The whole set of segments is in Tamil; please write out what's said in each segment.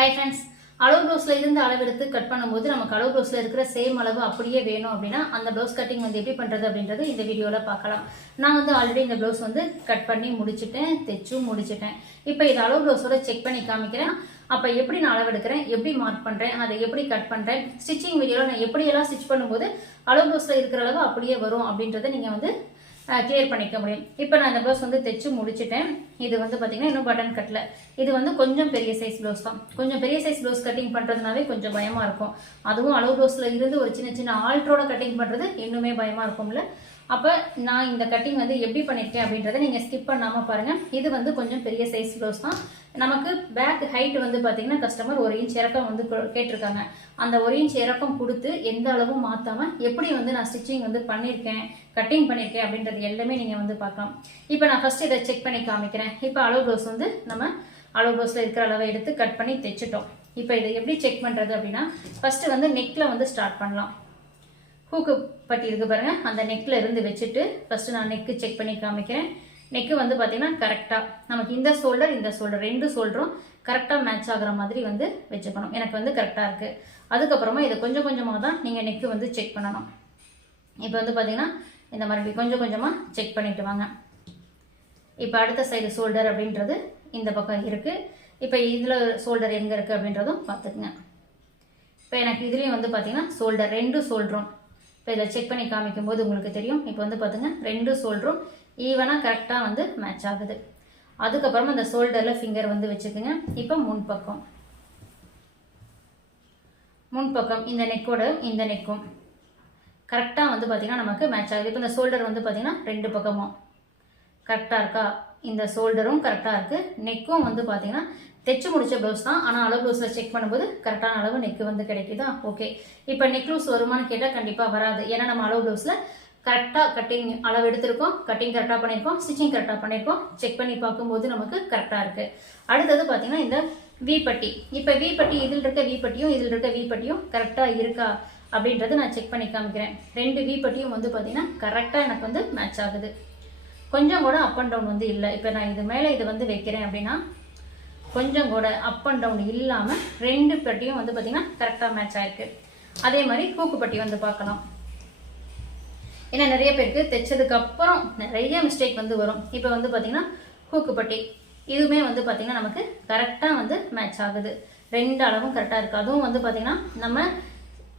ஹை ஃப்ரெண்ட்ஸ் அளவு ப்ளவுஸில் இருந்து அளவெடுத்து கட் பண்ணும்போது நமக்கு அளவு ப்ளவுஸில் இருக்கிற சேம் அளவு அப்படியே வேணும் அப்படின்னா அந்த ப்ளவுஸ் கட்டிங் வந்து எப்படி பண்ணுறது அப்படின்றது இந்த வீடியோவில் பார்க்கலாம். நான் வந்து ஆல்ரெடி இந்த ப்ளவுஸ் வந்து கட் பண்ணி முடிச்சுட்டேன் தைச்சும் முடிச்சுட்டேன். இப்போ இது அளவு ப்ளவுஸோட செக் பண்ணி காமிக்கிறேன். அப்போ எப்படி நான் அளவெடுக்கிறேன் எப்படி மார்க் பண்ணுறேன் அதை எப்படி கட் பண்ணுறேன் ஸ்டிச்சிங் வீடியோவில் நான் எப்படியெல்லாம் ஸ்டிச் பண்ணும்போது அளவு ப்ளவுஸில் இருக்கிற அளவு அப்படியே வரும் அப்படின்றத நீங்கள் வந்து கிளியர் பண்ணிக்க முடியும். இப்போ நான் இந்த ப்ளவுஸ் வந்து தைச்சு முடிச்சிட்டேன். இது வந்து பார்த்தீங்கன்னா இன்னும் பட்டன் கட்டில் இது வந்து கொஞ்சம் பெரிய சைஸ் ப்ளவுஸ் தான். கொஞ்சம் பெரிய சைஸ் ப்ளவுஸ் கட்டிங் பண்ணுறதுனாவே கொஞ்சம் பயமாக இருக்கும். அதுவும் அளவு ப்ளவுஸில் இருந்து ஒரு சின்ன சின்ன ஆல்ட்ரோட கட்டிங் பண்ணுறது இன்னுமே பயமாக இருக்கும்ல. அப்போ நான் இந்த கட்டிங் வந்து எப்படி பண்ணியிருக்கேன் அப்படின்றத நீங்கள் ஸ்கிப் பண்ணாமல் பாருங்கள் இது வந்து கொஞ்சம் பெரிய சைஸ் ப்ளவுஸ் தான். நமக்கு பேக் ஹைட் வந்து பார்த்தீங்கன்னா கஸ்டமர் ஒரு இன்ச் இறக்கம் வந்து கேட்டிருக்காங்க. அந்த ஒரு இன்ச் இறக்கம் கொடுத்து எந்த அளவும் மாற்றாமல் எப்படி வந்து நான் ஸ்டிச்சிங் வந்து பண்ணியிருக்கேன் கட்டிங் பண்ணியிருக்கேன் அப்படின்றது எல்லாமே நீங்கள் வந்து பார்க்கலாம். இப்போ நான் ஃபஸ்ட்டு இதை செக் பண்ணி காமிக்கிறேன். இப்போ அளவு ப்ளவுஸ் வந்து நம்ம அளவு ப்ளவுஸில் இருக்கிற அளவை எடுத்து கட் பண்ணி தைச்சிட்டோம். இப்போ இதை எப்படி செக் பண்ணுறது அப்படின்னா ஃபஸ்ட்டு வந்து நெக்கில் வந்து ஸ்டார்ட் பண்ணலாம். ஹூக்கு பட்டி இருக்கு பாருங்க. அந்த நெக்கில் இருந்து வச்சுட்டு ஃபர்ஸ்ட் நான் நெக்கு செக் பண்ணி காமிக்கிறேன். நெக்கு வந்து பார்த்தீங்கன்னா கரெக்டாக நமக்கு இந்த ஷோல்டர் இந்த ஷோல்டர் ரெண்டு ஷோல்டரும் கரெக்டாக மேட்ச் ஆகிற மாதிரி வந்து வச்சுக்கணும். எனக்கு வந்து கரெக்டாக இருக்குது அதுக்கப்புறமா இதை கொஞ்சம் கொஞ்சமாக தான் நீங்கள் நெக்கு வந்து செக் பண்ணணும். இப்போ வந்து பார்த்தீங்கன்னா இந்த மாதிரி கொஞ்சம் கொஞ்சமாக செக் பண்ணிட்டு வாங்க. இப்போ அடுத்த சைடு ஷோல்டர் அப்படின்றது இந்த பக்கம் இருக்குது இப்போ இதில் ஷோல்டர் எங்கே இருக்குது அப்படின்றதும் பார்த்துக்குங்க. இப்போ எனக்கு இதுலேயும் வந்து பார்த்தீங்கன்னா ஷோல்டர் ரெண்டு ஷோல்டரும் இப்போ இதில் செக் பண்ணி காமிக்கும் போது உங்களுக்கு தெரியும். இப்போ வந்து பார்த்துங்க ரெண்டு ஷோல்டரும் ஈவனாக கரெக்டாக வந்து மேட்ச் ஆகுது. அதுக்கப்புறமா இந்த ஷோல்டரில் ஃபிங்கர் வந்து வச்சுக்கோங்க. இப்போ முன்பக்கம் முன்பக்கம் இந்த நெக்கோட இந்த நெக்கும் கரெக்டாக வந்து பார்த்தீங்கன்னா நமக்கு மேட்ச் ஆகுது. இப்போ இந்த ஷோல்டர் வந்து பார்த்தீங்கன்னா ரெண்டு பக்கமும். கரெக்டாக இருக்கா? இந்த ஷோல்டரும் கரெக்டாக இருக்குது நெக்கும் வந்து பார்த்திங்கன்னா தைச்சு முடிச்ச ப்ளவுஸ் தான். ஆனால் அளவு ப்ளவுஸில் செக் பண்ணும்போது கரெக்டான அளவு நெக்கு வந்து கிடைக்குதா? ஓகே இப்போ நெக் லூஸ் வருமான்னு கேட்டால் கண்டிப்பாக வராது. ஏன்னா நம்ம அளவு ப்ளவுஸில் கரெக்டாக கட்டிங் அளவு எடுத்திருக்கோம். கட்டிங் கரெக்டாக பண்ணியிருக்கோம் ஸ்டிச்சிங் கரெக்டாக பண்ணியிருக்கோம் செக் பண்ணி பார்க்கும்போது நமக்கு கரெக்டாக இருக்குது அடுத்தது பார்த்தீங்கன்னா இந்த வி பட்டி இப்போ வி பட்டி இதில் இருக்க வி பட்டியும் இதில் இருக்க வி பட்டியும் கரெக்டாக இருக்கா அப்படின்றத நான் செக் பண்ணி காமிக்கிறேன். ரெண்டு வி பட்டியும் வந்து பார்த்தீங்கன்னா கரெக்டாக எனக்கு வந்து மேட்ச் ஆகுது. கொஞ்சம் கூட அப் அண்ட் டவுன் வந்து இல்லை. இப்போ நான் இது மேலே இதை வந்து வைக்கிறேன் அப்படின்னா கொஞ்சம் கூட அப் அண்ட் டவுன் இல்லாமல் ரெண்டு பட்டியும் வந்து பார்த்தீங்கன்னா கரெக்டாக மேட்ச் ஆயிருக்கு. அதே மாதிரி கூக்கு பட்டி வந்து பார்க்கலாம். ஏன்னா நிறைய பேருக்கு தைச்சதுக்கு அப்புறம் நிறைய மிஸ்டேக் வந்து வரும். இப்போ வந்து பார்த்தீங்கன்னா ஹூக்குப்பட்டி இதுவுமே வந்து பார்த்தீங்கன்னா நமக்கு கரெக்டாக வந்து மேட்ச் ஆகுது. ரெண்டு அளவும் கரெக்டாக இருக்குது அதுவும் வந்து பார்த்தீங்கன்னா நம்ம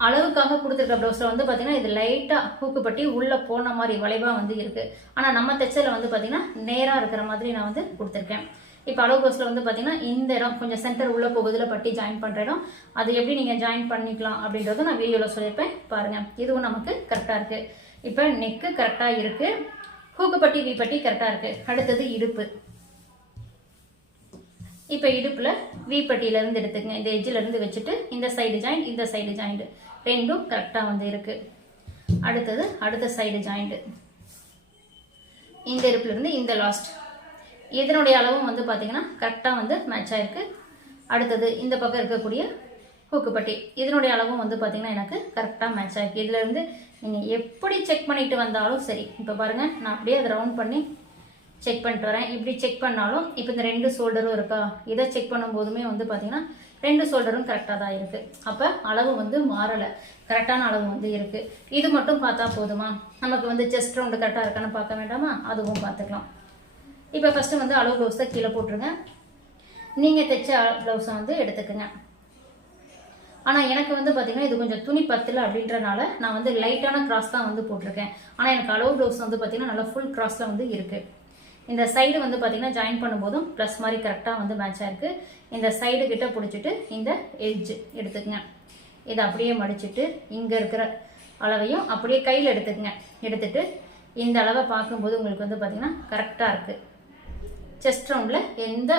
அளவுக்காக கொடுத்துருக்க ப்ளவுஸில் வந்து பார்த்தீங்கன்னா இது லைட்டாக ஹூக்குப்பட்டி உள்ளே போன மாதிரி வளைவாக வந்து இருக்குது ஆனால் நம்ம தைச்சதில் வந்து பார்த்தீங்கன்னா நேராக இருக்கிற மாதிரி நான் வந்து கொடுத்துருக்கேன். இப்போ அளவு ப்ளவுஸில் வந்து பார்த்தீங்கன்னா இந்த இடம் கொஞ்சம் சென்டர் உள்ளே போகுதில் பட்டி ஜாயின் பண்ணுற இடம் அது எப்படி நீங்கள் ஜாயின் பண்ணிக்கலாம் அப்படின்றத நான் வீடியோவில் சொல்லியிருப்பேன். பாருங்கள் இதுவும் நமக்கு கரெக்டாக இருக்குது இப்போ நெக்கு கரெக்டாக இருக்குது ஹூக்குப்பட்டி விபட்டி கரெக்டாக இருக்குது அடுத்தது இடுப்பு. இப்போ இடுப்பில் விபட்டியிலேருந்து எடுத்துக்கங்க. இந்த எஜ்ஜிலேருந்து வச்சுட்டு இந்த சைடு ஜாயிண்ட் இந்த சைடு ஜாயிண்ட் ரெண்டும் கரெக்டாக வந்து இருக்குது அடுத்தது அடுத்த சைடு ஜாயிண்ட்டு இந்த இடுப்புலேருந்து இந்த லாஸ்ட் இதனுடைய அளவும் வந்து பார்த்திங்கன்னா கரெக்டாக வந்து மேட்ச் ஆகிருக்கு அடுத்தது இந்த பக்கம் இருக்கக்கூடிய ஹூக்குப்பட்டி இதனுடைய அளவும் வந்து பார்த்தீங்கன்னா எனக்கு கரெக்டாக மேட்ச் ஆகி. இதுலேருந்து நீங்கள் எப்படி செக் பண்ணிட்டு வந்தாலும் சரி. இப்போ பாருங்கள் நான் அப்படியே அதை ரவுண்ட் பண்ணி செக் பண்ணிட்டு வரேன். இப்படி செக் பண்ணாலும் இப்போ இந்த ரெண்டு ஷோல்டரும் இருக்கா? இதை செக் பண்ணும்போதுமே வந்து பார்த்தீங்கன்னா ரெண்டு ஷோல்டரும் கரெக்டாக தான் இருக்குது அப்போ அளவு வந்து மாறலை. கரெக்டான அளவு வந்து இருக்குது இது மட்டும் பார்த்தா போதுமா? நமக்கு வந்து செஸ்ட் ரவுண்டு கரெக்டாக இருக்கான்னு பார்க்க வேண்டாமா? அதுவும் பார்த்துக்கலாம். இப்போ ஃபஸ்ட்டு வந்து அளவு ப்ளவுஸை கீழே போட்டுருங்க. நீங்கள் தைச்ச ப்ளவுஸை வந்து எடுத்துக்கோங்க. ஆனால் எனக்கு வந்து பார்த்தீங்கன்னா இது கொஞ்சம் துணி பத்தில் அப்படின்றனால நான் வந்து லைட்டான கிராஸ் தான் வந்து போட்டிருக்கேன். ஆனால் எனக்கு அளவு ப்ளவுஸ் வந்து பார்த்திங்கன்னா நல்லா ஃபுல் கிராஸில் வந்து இருக்குது இந்த சைடு வந்து பார்த்தீங்கன்னா ஜாயின் பண்ணும்போதும் ப்ளஸ் மாதிரி கரெக்டாக வந்து மேட்ச் இருக்குது இந்த சைடு கிட்ட பிடிச்சிட்டு இந்த எட்ஜ் எடுத்துக்கங்க. இதை அப்படியே மடிச்சுட்டு இங்கே இருக்கிற அளவையும் அப்படியே கையில் எடுத்துக்கங்க. எடுத்துட்டு இந்த அளவை பார்க்கும்போது உங்களுக்கு வந்து பார்த்திங்கன்னா கரெக்டாக இருக்குது செஸ்ட் ரவுண்டில் எந்த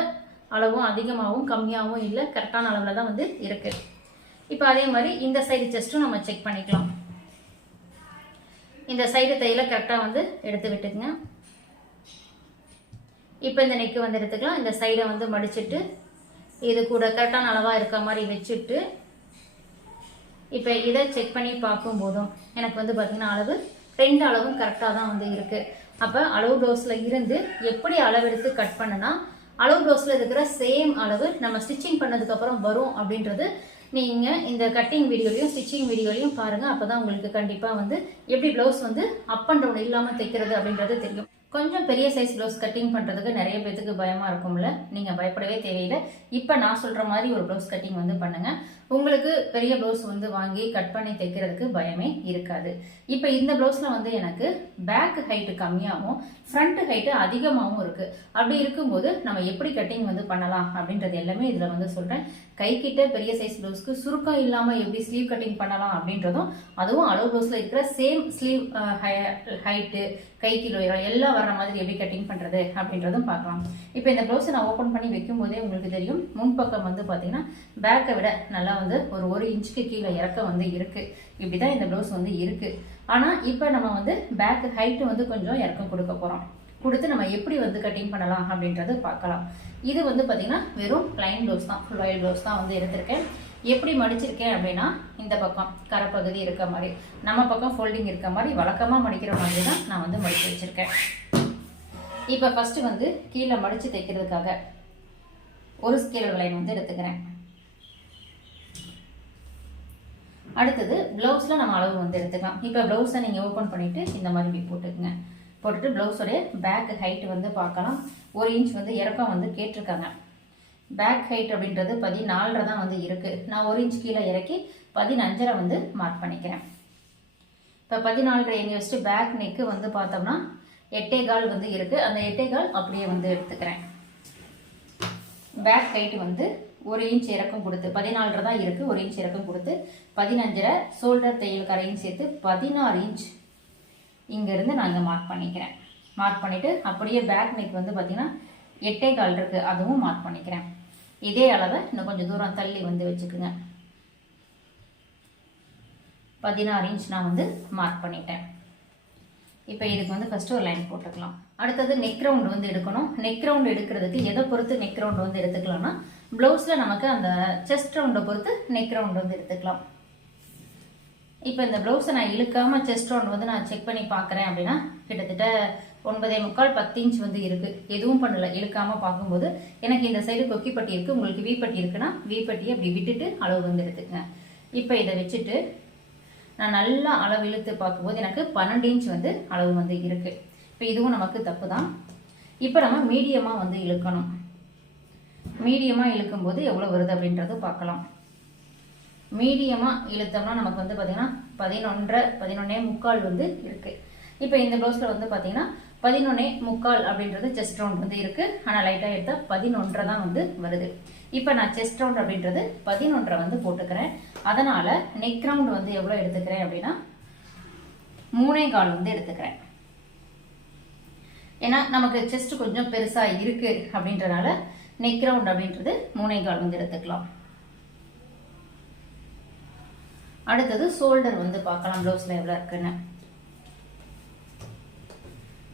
அளவும் அதிகமாகவும் கம்மியாகவும் இல்லை கரெக்டான அளவில் தான் வந்து இருக்குது இப்போ அதே மாதிரி இந்த சைடு செஸ்ட்டும் நம்ம செக் பண்ணிக்கலாம். இந்த சைடு தையில கரெக்டாக வந்து எடுத்து விட்டுக்குங்க. இப்போ இந்த நெக்கு வந்து எடுத்துக்கலாம். இந்த சைடை வந்து மடிச்சுட்டு இது கூட கரெக்டான அளவாக இருக்க மாதிரி வச்சுட்டு இப்போ இதை செக் பண்ணி பார்க்கும்போதும் எனக்கு வந்து பார்த்தீங்கன்னா அளவு ரெண்டு அளவும் கரெக்டாக தான் வந்து இருக்குது அப்போ அளவு ப்ளவுஸில் இருந்து எப்படி அளவெடுத்து கட் பண்ணுனா அளவு ப்ளவுஸில் இருக்கிற சேம் அளவு நம்ம ஸ்டிச்சிங் பண்ணதுக்கப்புறம் வரும் அப்படின்றது நீங்கள் இந்த கட்டிங் வீடியோலையும் ஸ்டிச்சிங் வீடியோலையும் பாருங்கள் அப்போ தான் உங்களுக்கு கண்டிப்பாக வந்து எப்படி ப்ளவுஸ் வந்து அப் அண்ட் டவுன் இல்லாமல் தைக்கிறது அப்படின்றது தெரியும். கொஞ்சம் பெரிய சைஸ் ப்ளவுஸ் கட்டிங் பண்ணுறதுக்கு நிறைய பேத்துக்கு பயமாக இருக்கும்ல. நீங்கள் பயப்படவே தேவையில்லை. இப்போ நான் சொல்கிற மாதிரி ஒரு ப்ளவுஸ் கட்டிங் வந்து பண்ணுங்கள் உங்களுக்கு பெரிய ப்ளவுஸ் வந்து வாங்கி கட் பண்ணி தைக்கிறதுக்கு பயமே இருக்காது. இப்போ இந்த ப்ளவுஸில் வந்து எனக்கு பேக் ஹைட்டு கம்மியாகவும் ஃப்ரண்ட் ஹைட்டு அதிகமாகவும் இருக்குது அப்படி இருக்கும்போது நம்ம எப்படி கட்டிங் வந்து பண்ணலாம் அப்படின்றது எல்லாமே இதில் வந்து சொல்கிறேன் கைக்கிட்ட பெரிய சைஸ் ப்ளவுஸ்க்கு சுருக்கம் இல்லாமல் எப்படி ஸ்லீவ் கட்டிங் பண்ணலாம் அப்படின்றதும் அதுவும் அளவு ப்ளவுஸில் இருக்கிற சேம் ஸ்லீவ் ஹைட்டு கைக்கு உயரம் எல்லாம் வர்ற மாதிரி எப்படி கட்டிங் பண்ணுறது அப்படின்றதும் பார்க்கலாம். இப்போ இந்த ப்ளவுஸை நான் ஓப்பன் பண்ணி வைக்கும் போதே உங்களுக்கு தெரியும் முன்பக்கம் வந்து பார்த்தீங்கன்னா பேக்கை விட நல்லா வந்து ஒரு ஒரு இன்ச்சுக்கு கீழே இறக்க வந்து இருக்குது இப்படி தான் இந்த ப்ளவுஸ் வந்து இருக்குது ஆனால் இப்போ நம்ம வந்து பேக் ஹைட்டு வந்து கொஞ்சம் இறக்கம் கொடுக்க போகிறோம் கொடுத்து நம்ம எப்படி வந்து கட்டிங் பண்ணலாம் அப்படின்றது பார்க்கலாம். இது வந்து பார்த்திங்கன்னா வெறும் ப்ளைன் ப்ளவுஸ் தான். ஃபுல் ஆயில் ப்ளவுஸ் தான் வந்து எடுத்திருக்கேன். எப்படி மடிச்சிருக்கேன் அப்படின்னா இந்த பக்கம் கரைப்பகுதி இருக்க மாதிரி நம்ம பக்கம் ஃபோல்டிங் இருக்க மாதிரி வழக்கமாக மடிக்கிற மாதிரி தான் நான் வந்து மடித்து வச்சுருக்கேன். இப்போ ஃபஸ்ட்டு வந்து கீழே மடித்து தைக்கிறதுக்காக ஒரு ஸ்கேல் லைன் வந்து எடுத்துக்கிறேன். அடுத்தது ப்ளவுஸில் நம்ம அளவு வந்து எடுத்துக்கலாம். இப்போ ப்ளவுஸை நீங்கள் ஓப்பன் பண்ணிவிட்டு இந்த மாதிரி இப்படி போட்டுக்குங்க. போட்டுட்டு ப்ளவுஸோடைய பேக் ஹைட் வந்து பார்க்கலாம். ஒரு இன்ச் வந்து இறக்கம் வந்து கேட்டிருக்காங்க. பேக் ஹைட் அப்படின்றது பதினாலரை தான் வந்து இருக்குது நான் ஒரு இன்ச் கீழே இறக்கி பதினஞ்சரை வந்து மார்க் பண்ணிக்கிறேன். இப்போ பதினாலரை எங்கே வச்சுட்டு பேக் நெக்கு வந்து பார்த்தோம்னா எட்டே கால் வந்து இருக்குது அந்த எட்டே கால் அப்படியே வந்து எடுத்துக்கிறேன். பேக் ஹைட் வந்து ஒரு இன்ச் இறக்கம் கொடுத்து பதினாலரை தான் இருக்குது ஒரு இன்ச் இறக்கம் கொடுத்து பதினஞ்சரை. ஷோல்டர் தையல் கரையும் சேர்த்து பதினாறு இன்ச் இங்கேருந்து நான் இங்கே மார்க் பண்ணிக்கிறேன். மார்க் பண்ணிவிட்டு அப்படியே பேக் நெக் வந்து பார்த்திங்கன்னா எட்டே கால் இருக்குது அதுவும் மார்க் பண்ணிக்கிறேன். இதே அளவை இன்னும் கொஞ்சம் தூரம் தள்ளி வந்து வச்சுக்குங்க. பதினாறு இன்ச் நான் வந்து மார்க் பண்ணிட்டேன். இப்போ இதுக்கு வந்து ஃபஸ்ட்டு ஒரு லைன் போட்டுக்கலாம். அடுத்தது நெக் ரவுண்ட் வந்து எடுக்கணும். நெக் ரவுண்ட் எடுக்கிறதுக்கு எதை பொறுத்து நெக் ரவுண்ட் வந்து எடுத்துக்கலாம்னா ப்ளவுஸில் நமக்கு அந்த செஸ்ட் ரவுண்டை பொறுத்து நெக் ரவுண்ட் வந்து எடுத்துக்கலாம். இப்போ இந்த ப்ளவுஸை நான் இழுக்காமல் செஸ்ட் ரவுண்ட் வந்து நான் செக் பண்ணி பார்க்குறேன் அப்படின்னா கிட்டத்தட்ட ஒன்பதே முக்கால் பத்து இன்ச் வந்து இருக்குது எதுவும் பண்ணலை. இழுக்காமல் பார்க்கும்போது எனக்கு இந்த சைடு கொக்கிப்பட்டி இருக்குது உங்களுக்கு வீப்பட்டி இருக்குன்னா வீப்பட்டியை அப்படி விட்டுட்டு அளவு வந்து எடுத்துக்கங்க. இப்போ இதை வச்சுட்டு நான் நல்லா அளவு இழுத்து பார்க்கும்போது எனக்கு பன்னெண்டு இன்ச் வந்து அளவு வந்து இருக்குது இப்போ இதுவும் நமக்கு தப்பு தான் இப்போ நம்ம மீடியமாக வந்து இழுக்கணும். மீடியமாக இழுக்கும்போது எவ்வளோ வருது அப்படின்றது பார்க்கலாம். மீடியமாக இழுத்தோம்னா நமக்கு வந்து பார்த்திங்கன்னா பதினொன்றரை பதினொன்னே முக்கால் வந்து இருக்குது இப்போ இந்த ப்ளவுஸில் வந்து பார்த்தீங்கன்னா பதினொன்னே முக்கால் அப்படின்றது செஸ்ட் ரவுண்ட் வந்து இருக்குது ஆனால் லைட்டாக எடுத்தால் பதினொன்றரை தான் வந்து வருது. இப்போ நான் செஸ்ட் ரவுண்ட் அப்படின்றது பதினொன்றரை வந்து போட்டுக்கிறேன். அதனால் நெக் ரவுண்ட் வந்து எவ்வளோ எடுத்துக்கிறேன் அப்படின்னா மூணே கால் வந்து எடுத்துக்கிறேன். ஏன்னா நமக்கு செஸ்ட் கொஞ்சம் பெருசாக இருக்குது அப்படின்றனால நெக் ரவுண்ட் அப்படின்றது மூணே கால் வந்து எடுத்துக்கலாம். அடுத்தது ஷோல்டர் வந்து பார்க்கலாம் ப்ளவுஸில் எவ்வளோ இருக்குன்னு.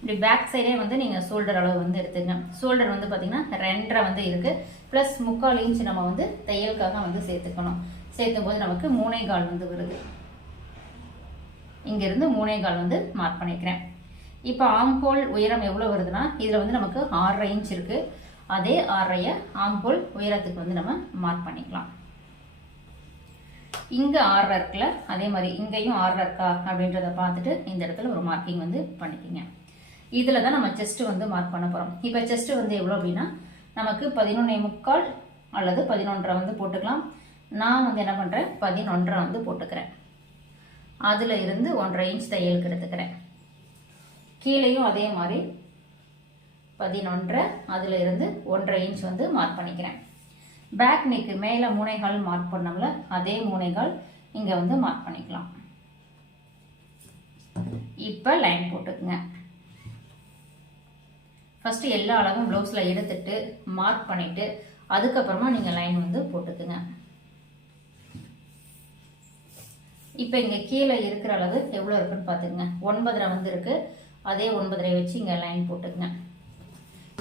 இப்படி பேக் சைடே வந்து நீங்கள் ஷோல்டர் அளவு வந்து எடுத்துங்க ஷோல்டர் வந்து பார்த்தீங்கன்னா ரெண்டரை வந்து இருக்குது ப்ளஸ் முக்கால் இன்ச் நம்ம வந்து தையலுக்காக வந்து சேர்த்துக்கணும். சேர்த்தும் போது நமக்கு மூணே கால் வந்து வருது. இங்கேருந்து மூணே கால் வந்து மார்க் பண்ணிக்கிறேன். இப்போ ஆம்போல் உயரம் எவ்வளோ வருதுன்னா இதில் வந்து நமக்கு ஆறரை இன்ச் இருக்குது அதே ஆறரையை ஆம்போல் உயரத்துக்கு வந்து நம்ம மார்க் பண்ணிக்கலாம். இங்கே ஆறரை இருக்குல்ல அதே மாதிரி இங்கேயும் ஆறரை இருக்கா அப்படின்றத பார்த்துட்டு இந்த இடத்துல ஒரு மார்க்கிங் வந்து பண்ணிக்கிங்க. இதில் தான் நம்ம செஸ்ட்டு வந்து மார்க் பண்ண போகிறோம் இப்போ செஸ்ட்டு வந்து எவ்வளோ அப்படின்னா நமக்கு பதினொன்றே முக்கால் அல்லது பதினொன்றரை வந்து போட்டுக்கலாம். நான் வந்து என்ன பண்ணுறேன் பதினொன்றரை வந்து போட்டுக்கிறேன். அதில் இருந்து ஒன்றரை இன்ச் தையலுக்கு எடுத்துக்கிறேன். கீழேயும் அதே மாதிரி பதினொன்றரை அதில் இருந்து ஒன்றரை இன்ச் வந்து மார்க் பண்ணிக்கிறேன். பேக் நெக்கு மேலே மூனைகால் மார்க் பண்ணோம்ல அதே மூனைகால் இங்கே வந்து மார்க் பண்ணிக்கலாம். இப்போ லைன் போட்டுக்குங்க. ஃபஸ்ட்டு எல்லா அளவும் ப்ளவுஸில் எடுத்துட்டு மார்க் பண்ணிவிட்டு அதுக்கப்புறமா நீங்கள் லைன் வந்து போட்டுக்குங்க. இப்போ இங்கே கீழே இருக்கிற அளவு எவ்வளோ இருக்குன்னு பார்த்துக்குங்க ஒன்பதரை வந்து இருக்குது அதே ஒன்பதரை வச்சு இங்கே லைன் போட்டுக்குங்க.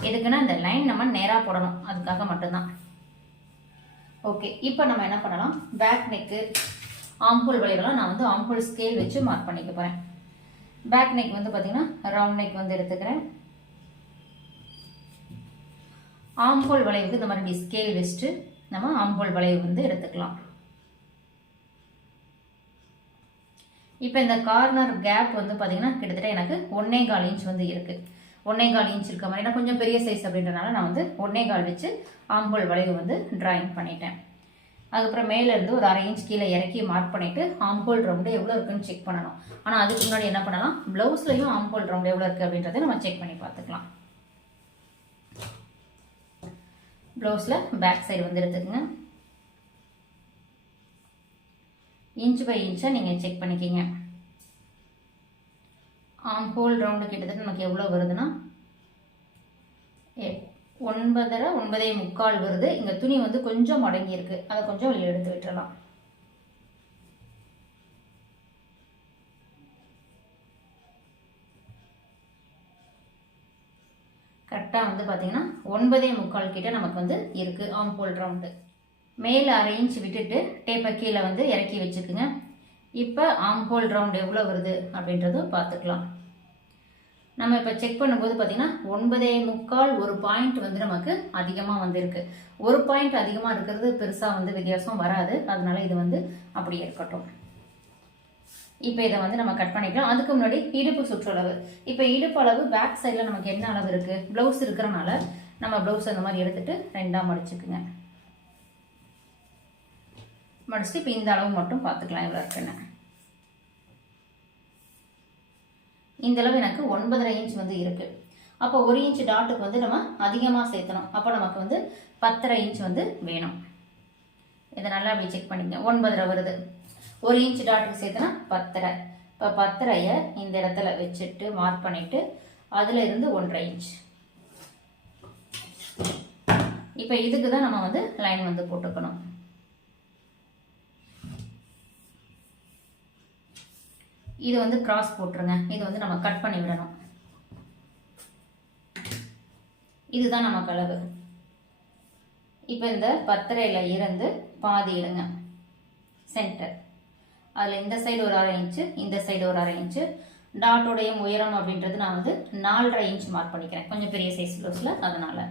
எதுக்குன்னா இந்த லைன் நம்ம நேராக போடணும். அதுக்காக மட்டும்தான். ஓகே இப்போ நம்ம என்ன பண்ணலாம்? பேக் நெக்கு ஆம்பூல் வளைவெல்லாம் நான் வந்து ஆம்பூல் ஸ்கேல் வச்சு மார்க் பண்ணிக்க போகிறேன் பேக் நெக் வந்து பார்த்திங்கன்னா ரவுண்ட் நெக் வந்து எடுத்துக்கிறேன். ஆம்போல் வளைவுக்கு இந்த மாதிரி ஸ்கேல் வச்சுட்டு நம்ம ஆம்பூல் வளைவு வந்து எடுத்துக்கலாம். இப்போ இந்த கார்னர் கேப் வந்து பார்த்தீங்கன்னா கிட்டத்தட்ட எனக்கு ஒன்னே கால் இன்ச் வந்து இருக்குது ஒன்னே கால் இன்ச் இருக்க மாதிரி. நான் கொஞ்சம் பெரிய சைஸ் அப்படின்றனால நான் வந்து ஒன்னே கால் வச்சு ஆம்போல் வளைவு வந்து ட்ராயிங் பண்ணிட்டேன். அதுக்கப்புறம் மேலேருந்து ஒரு அரை இன்ச் கீழே இறக்கி மார்க் பண்ணிவிட்டு ஆம்போல் ரவுண்டு எவ்வளோ இருக்குன்னு செக் பண்ணணும். ஆனால் அதுக்கு முன்னாடி என்ன பண்ணலாம்? ப்ளவுஸ்லையும் ஆம்போல் ரவுண்டு எவ்வளோ இருக்குது அப்படின்றத நம்ம செக் பண்ணி பார்த்துக்கலாம். ப்ளவுஸில் பேக் சைடு வந்து எடுத்துக்கங்க. இன்ச் பை இன்ச்சாக நீங்கள் செக் பண்ணிக்கிங்க. ஆம் ஹோல் ரவுண்டு கிட்டத்தட்ட நமக்கு எவ்வளோ வருதுன்னா? ஒன்பதரை ஒன்பதே முக்கால் வருது. இங்கே துணி வந்து கொஞ்சம் மடங்கியிருக்கு. அதை கொஞ்சம் வெளியே எடுத்து விட்டுறலாம். கரெக்டாக வந்து பார்த்தீங்கன்னா ஒன்பதே முக்கால் கிட்ட நமக்கு வந்து இருக்குது ஆம் ஹோல் ரவுண்டு மேலே அரை இன்ச் விட்டுட்டு டேப்பை கீழே வந்து இறக்கி வச்சுக்குங்க. இப்போ ஆம் ஹோல் ரவுண்ட் எவ்வளோ வருது அப்படின்றதும் பார்த்துக்கலாம் நம்ம இப்போ செக் பண்ணும்போது பார்த்தீங்கன்னா ஒன்பதே முக்கால் ஒரு பாயிண்ட் வந்து நமக்கு அதிகமாக வந்திருக்கு. ஒரு பாயிண்ட் அதிகமாக இருக்கிறது பெருசாக வந்து வித்தியாசம் வராது. அதனால இது வந்து அப்படியே இருக்கட்டும். இப்போ இதை வந்து நம்ம கட் பண்ணிக்கலாம். அதுக்கு முன்னாடி இடுப்பு சுற்றளவு. இப்போ இடுப்பு அளவு பேக் சைடில் நமக்கு என்ன அளவு இருக்குது ப்ளவுஸ் இருக்கிறனால நம்ம ப்ளவுஸ் அந்த மாதிரி எடுத்துகிட்டு ரெண்டாக மடிச்சுக்குங்க. மடிச்சுட்டு இப்போ இந்த அளவு மட்டும் பார்த்துக்கலாம் எவ்வளோ இருக்குன்னு. இந்த அளவு எனக்கு ஒன்பதரை இன்ச் வந்து இருக்குது அப்போ ஒரு இன்ச் டாட்டுக்கு வந்து நம்ம அதிகமாக சேர்த்தணும். அப்போ நமக்கு வந்து பத்தரை இன்ச் வந்து வேணும். இதை நல்லா அப்படி செக் பண்ணிக்கங்க. ஒன்பதரை வருது. ஒரு இன்ச் டாட்டுக்கு சேர்த்துனா பத்தரை. இப்போ பத்தரையை இந்த இடத்துல வச்சுட்டு மார்க் பண்ணிவிட்டு அதில் இருந்து ஒன்றரை இன்ச் இப்போ இதுக்கு தான் நம்ம வந்து லைன் வந்து போட்டுக்கணும். இது வந்து கிராஸ் போட்டுருங்க. இது வந்து நம்ம கட் பண்ணி விடணும். இதுதான் நமக்கு அளவு இப்போ இந்த பத்தரையில் இருந்து பாதி இடுங்க சென்டர் அதில் இந்த சைடு ஒரு அரை இன்ச்சு இந்த சைடு ஒரு அரை இன்ச்சு டாட்டோடைய உயரம் அப்படின்றது நான் வந்து நாலரை இன்ச் மார்க் பண்ணிக்கிறேன். கொஞ்சம் பெரிய சைஸ் ப்ளவுஸில் அதனால்.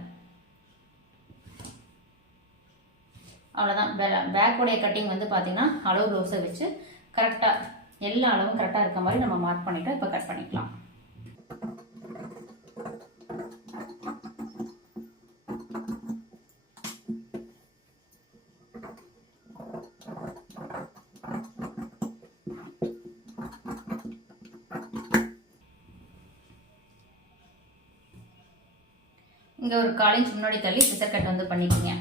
அவ்வளோதான் பேக்கோடைய கட்டிங் வந்து பார்த்தீங்கன்னா அளவு ப்ளவுஸை வச்சு கரெக்டாக எல்லா அளவும் கரெக்டாக இருக்க மாதிரி நம்ம மார்க் பண்ணிவிட்டு இப்போ கட் பண்ணிக்கலாம். இங்கே ஒரு காலேஜ் முன்னாடி தள்ளி சிசர் கட் வந்து பண்ணிக்கோங்க.